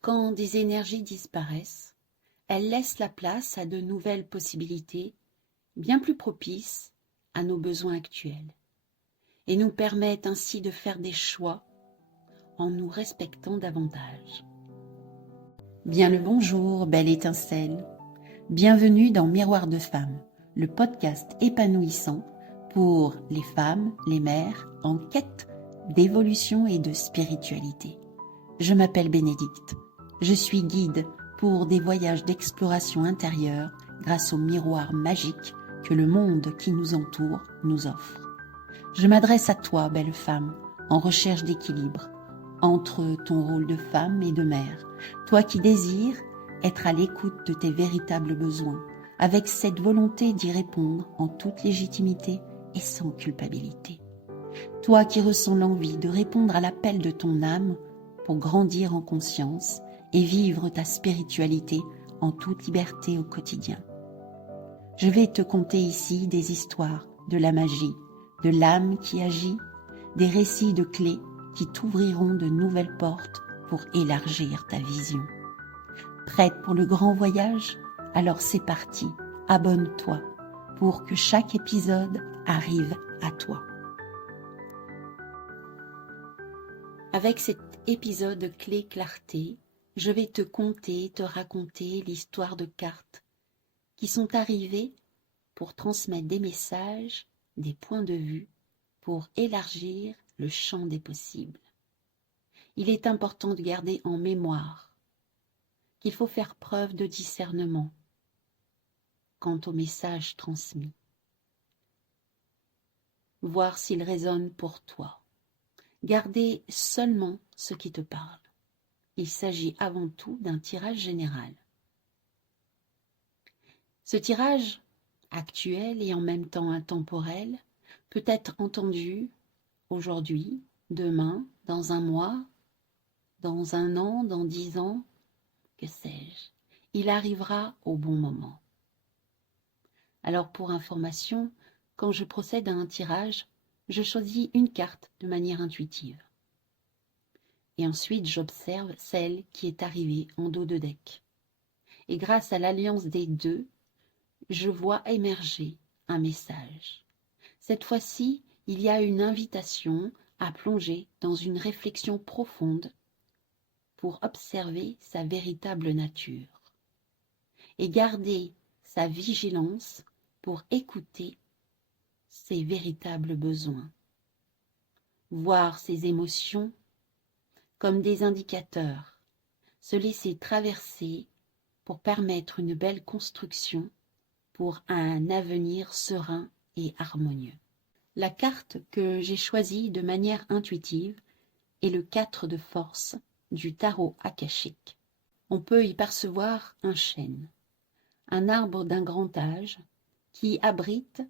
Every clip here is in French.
Quand des énergies disparaissent, elles laissent la place à de nouvelles possibilités, bien plus propices à nos besoins actuels, et nous permettent ainsi de faire des choix en nous respectant davantage. Bien le bonjour, belle étincelle. Bienvenue dans Miroir de Femmes, le podcast épanouissant pour les femmes, les mères en quête d'évolution et de spiritualité. Je m'appelle Bénédicte. Je suis guide pour des voyages d'exploration intérieure grâce au miroir magique que le monde qui nous entoure nous offre. Je m'adresse à toi, belle femme, en recherche d'équilibre entre ton rôle de femme et de mère, toi qui désires être à l'écoute de tes véritables besoins, avec cette volonté d'y répondre en toute légitimité et sans culpabilité. Toi qui ressens l'envie de répondre à l'appel de ton âme pour grandir en conscience et vivre ta spiritualité en toute liberté au quotidien. Je vais te conter ici des histoires de la magie, de l'âme qui agit, des récits de clés qui t'ouvriront de nouvelles portes pour élargir ta vision. Prête pour le grand voyage? Alors c'est parti, abonne-toi pour que chaque épisode arrive à toi. Avec cet épisode clé clarté, je vais te conter, te raconter l'histoire de cartes qui sont arrivées pour transmettre des messages, des points de vue, pour élargir le champ des possibles. Il est important de garder en mémoire qu'il faut faire preuve de discernement quant au message transmis. Voir s'il résonne pour toi. Gardez seulement ce qui te parle. Il s'agit avant tout d'un tirage général. Ce tirage, actuel et en même temps intemporel, peut être entendu aujourd'hui, demain, dans un mois, dans un an, dans 10 ans, que sais-je. Il arrivera au bon moment. Alors pour information, quand je procède à un tirage, je choisis une carte de manière intuitive. Et ensuite j'observe celle qui est arrivée en dos de deck. Et grâce à l'alliance des deux, je vois émerger un message. Cette fois-ci, il y a une invitation à plonger dans une réflexion profonde pour observer sa véritable nature et garder sa vigilance pour écouter ses véritables besoins. Voir ses émotions comme des indicateurs, se laisser traverser pour permettre une belle construction pour un avenir serein et harmonieux. La carte que j'ai choisie de manière intuitive est le 4 de force du tarot akashique. On peut y percevoir un chêne, un arbre d'un grand âge qui abrite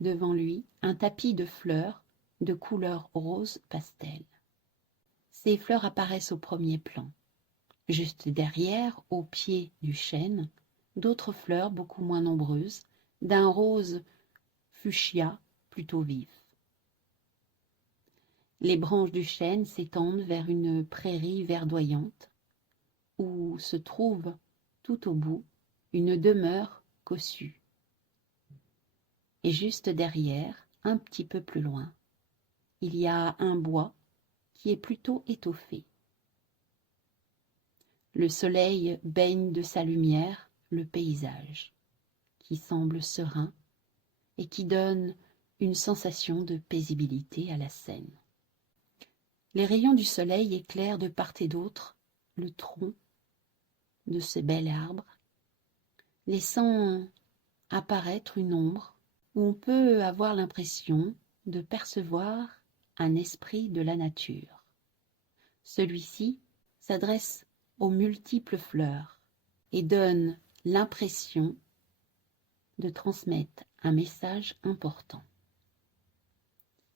devant lui un tapis de fleurs de couleur rose pastel. Ces fleurs apparaissent au premier plan. Juste derrière, au pied du chêne, d'autres fleurs beaucoup moins nombreuses, d'un rose fuchsia plutôt vif. Les branches du chêne s'étendent vers une prairie verdoyante où se trouve tout au bout une demeure cossue. Et juste derrière, un petit peu plus loin, il y a un bois qui est plutôt étoffé. Le soleil baigne de sa lumière le paysage, qui semble serein et qui donne une sensation de paisibilité à la scène. Les rayons du soleil éclairent de part et d'autre le tronc de ce bel arbre, laissant apparaître une ombre où on peut avoir l'impression de percevoir un esprit de la nature. Celui-ci s'adresse aux multiples fleurs et donne l'impression de transmettre un message important.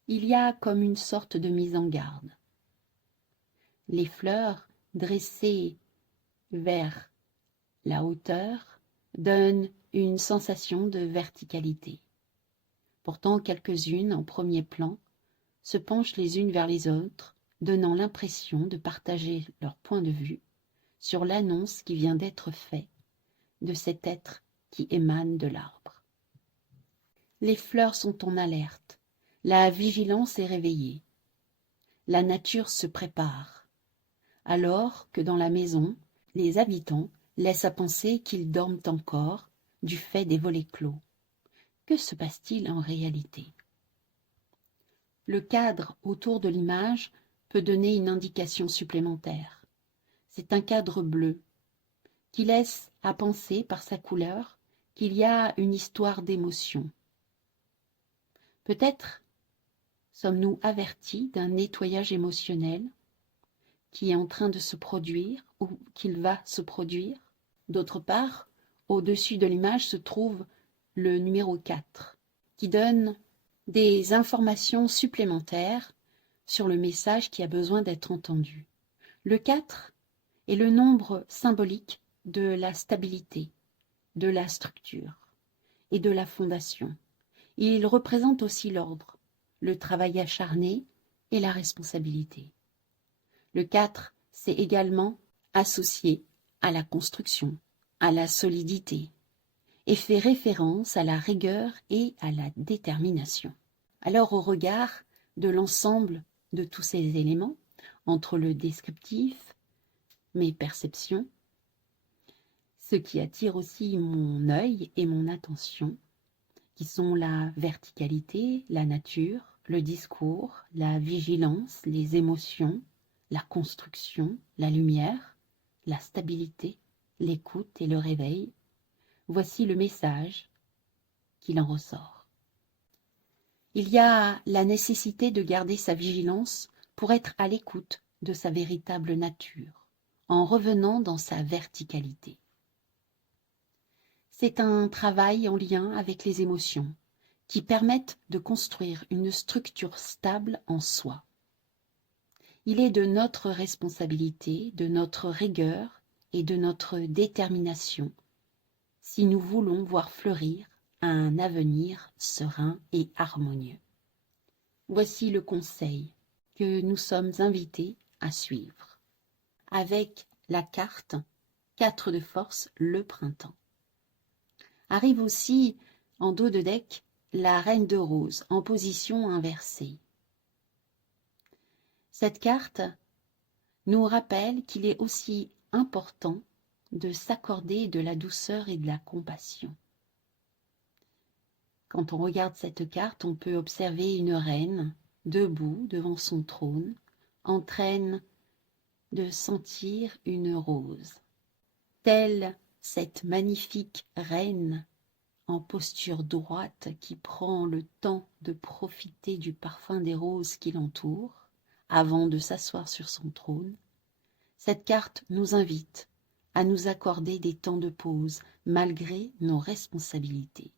Il y a comme une sorte de mise en garde. Les fleurs dressées vers la hauteur donnent une sensation de verticalité. Pourtant, quelques-unes, en premier plan, se penchent les unes vers les autres, donnant l'impression de partager leur point de vue sur l'annonce qui vient d'être faite de cet être qui émane de l'arbre. Les fleurs sont en alerte, la vigilance est réveillée. La nature se prépare, alors que dans la maison, les habitants laissent à penser qu'ils dorment encore du fait des volets clos. Que se passe-t-il en réalité? Le cadre autour de l'image peut donner une indication supplémentaire. C'est un cadre bleu qui laisse à penser par sa couleur qu'il y a une histoire d'émotion. Peut-être sommes-nous avertis d'un nettoyage émotionnel qui est en train de se produire ou qu'il va se produire. D'autre part, au-dessus de l'image se trouve le numéro 4, qui donne des informations supplémentaires sur le message qui a besoin d'être entendu. Le 4 est le nombre symbolique de la stabilité, de la structure et de la fondation. Il représente aussi l'ordre, le travail acharné et la responsabilité. Le 4, c'est également associé à la construction, à la solidité, et fait référence à la rigueur et à la détermination. Alors, au regard de l'ensemble de tous ces éléments, entre le descriptif, mes perceptions, ce qui attire aussi mon œil et mon attention, qui sont la verticalité, la nature, le discours, la vigilance, les émotions, la construction, la lumière, la stabilité, l'écoute et le réveil. Voici le message qu'il en ressort. Il y a la nécessité de garder sa vigilance pour être à l'écoute de sa véritable nature, en revenant dans sa verticalité. C'est un travail en lien avec les émotions qui permettent de construire une structure stable en soi. Il est de notre responsabilité, de notre rigueur et de notre détermination si nous voulons voir fleurir un avenir serein et harmonieux. Voici le conseil que nous sommes invités à suivre. Avec la carte 4 de force, le printemps. Arrive aussi en dos de deck la reine de rose en position inversée. Cette carte nous rappelle qu'il est aussi important de s'accorder de la douceur et de la compassion. Quand on regarde cette carte, on peut observer une reine debout devant son trône, en train de sentir une rose. Telle cette magnifique reine en posture droite qui prend le temps de profiter du parfum des roses qui l'entourent avant de s'asseoir sur son trône, cette carte nous invite à nous accorder des temps de pause malgré nos responsabilités.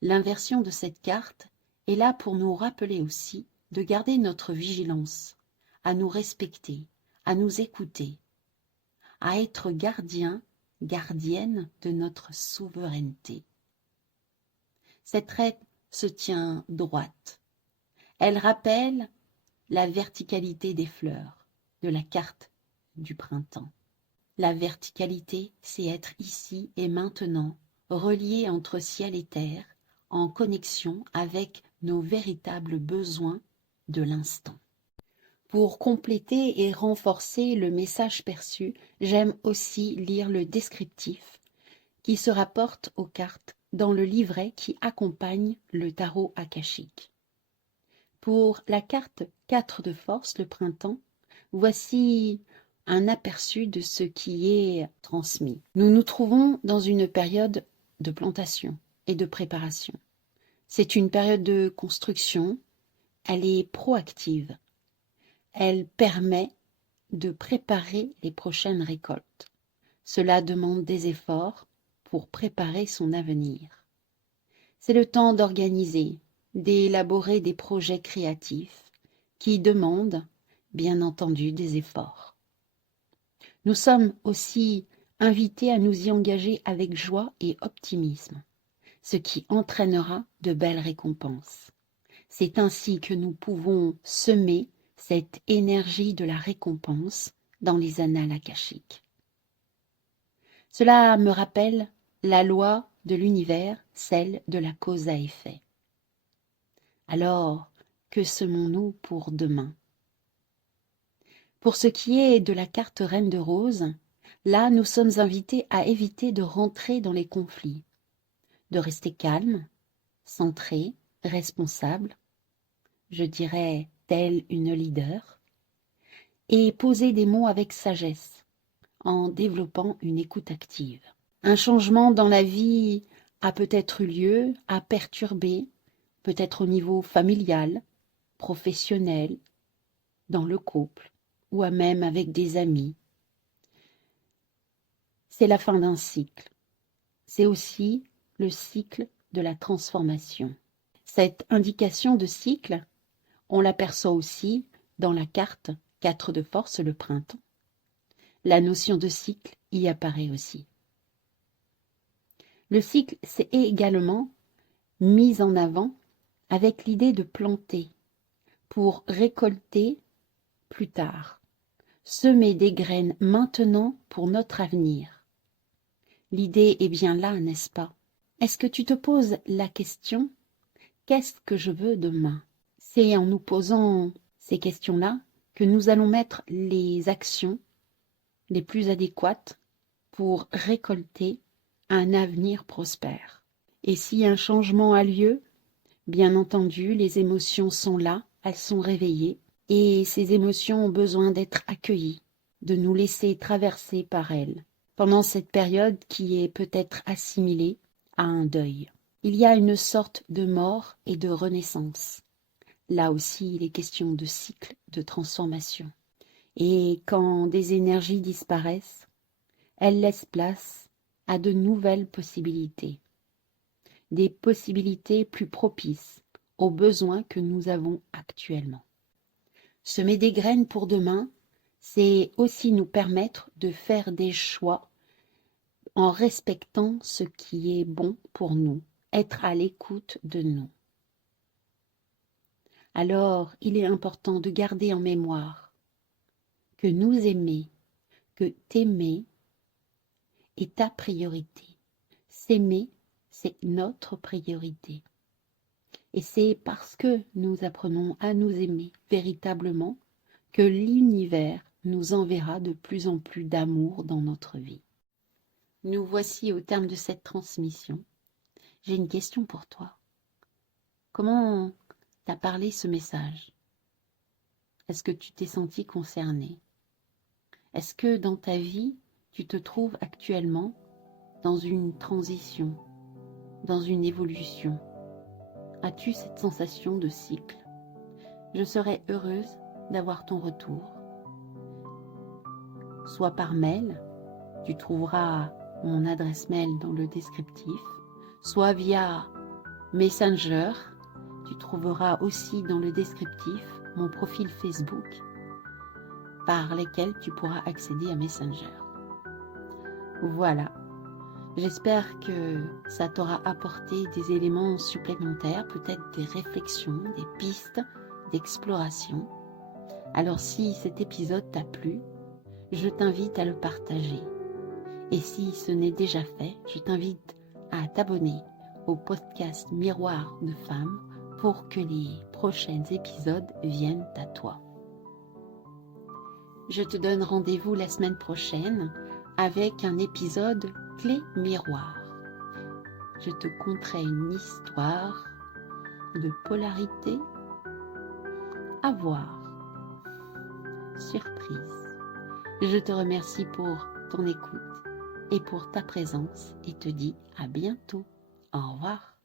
L'inversion de cette carte est là pour nous rappeler aussi de garder notre vigilance, à nous respecter, à nous écouter, à être gardiens, gardiennes de notre souveraineté. Cette reine se tient droite. Elle rappelle la verticalité des fleurs de la carte du printemps. La verticalité, c'est être ici et maintenant, relié entre ciel et terre, en connexion avec nos véritables besoins de l'instant. Pour compléter et renforcer le message perçu, j'aime aussi lire le descriptif qui se rapporte aux cartes dans le livret qui accompagne le tarot akashique. Pour la carte 4 de force, le printemps, voici un aperçu de ce qui est transmis. Nous nous trouvons dans une période de plantation et de préparation. C'est une période de construction, elle est proactive. Elle permet de préparer les prochaines récoltes. Cela demande des efforts pour préparer son avenir. C'est le temps d'organiser, d'élaborer des projets créatifs qui demandent, bien entendu, des efforts. Nous sommes aussi invités à nous y engager avec joie et optimisme, ce qui entraînera de belles récompenses. C'est ainsi que nous pouvons semer cette énergie de la récompense dans les annales akashiques. Cela me rappelle la loi de l'univers, celle de la cause à effet. Alors, que semons-nous pour demain? Pour ce qui est de la carte Reine de Rose, là nous sommes invités à éviter de rentrer dans les conflits, de rester calme, centré, responsable, je dirais telle une leader, et poser des mots avec sagesse, en développant une écoute active. Un changement dans la vie a peut-être eu lieu, a perturbé, peut-être au niveau familial, professionnel, dans le couple, ou à même avec des amis. C'est la fin d'un cycle. C'est aussi le cycle de la transformation. Cette indication de cycle, on l'aperçoit aussi dans la carte 4 de force, le printemps. La notion de cycle y apparaît aussi. Le cycle s'est également mis en avant avec l'idée de planter pour récolter plus tard, semer des graines maintenant pour notre avenir. L'idée est bien là, n'est-ce pas? Est-ce que tu te poses la question, qu'est-ce que je veux demain? C'est en nous posant ces questions-là que nous allons mettre les actions les plus adéquates pour récolter un avenir prospère. Et si un changement a lieu, bien entendu, les émotions sont là, elles sont réveillées, et ces émotions ont besoin d'être accueillies, de nous laisser traverser par elles, pendant cette période qui est peut-être assimilée à un deuil. Il y a une sorte de mort et de renaissance. Là aussi, il est question de cycle de transformation. Et quand des énergies disparaissent, elles laissent place à de nouvelles possibilités. Des possibilités plus propices aux besoins que nous avons actuellement. Semer des graines pour demain, c'est aussi nous permettre de faire des choix en respectant ce qui est bon pour nous, être à l'écoute de nous. Alors, il est important de garder en mémoire que nous aimer, que t'aimer est ta priorité. S'aimer, c'est notre priorité. Et c'est parce que nous apprenons à nous aimer véritablement que l'univers nous enverra de plus en plus d'amour dans notre vie. Nous voici au terme de cette transmission. J'ai une question pour toi. Comment t'a parlé ce message? Est-ce que tu t'es senti concerné? Est-ce que dans ta vie, tu te trouves actuellement dans une transition, dans une évolution? As-tu cette sensation de cycle? Je serais heureuse d'avoir ton retour. Soit par mail, tu trouveras mon adresse mail dans le descriptif, soit via Messenger, tu trouveras aussi dans le descriptif mon profil Facebook par lesquels tu pourras accéder à Messenger. Voilà, j'espère que ça t'aura apporté des éléments supplémentaires, peut-être des réflexions, des pistes d'exploration. Alors si cet épisode t'a plu, je t'invite à le partager. Et si ce n'est déjà fait, je t'invite à t'abonner au podcast Miroir de Femmes pour que les prochains épisodes viennent à toi. Je te donne rendez-vous la semaine prochaine avec un épisode clé miroir. Je te conterai une histoire de polarité à voir. Surprise. Je te remercie pour ton écoute et pour ta présence et te dis à bientôt. Au revoir.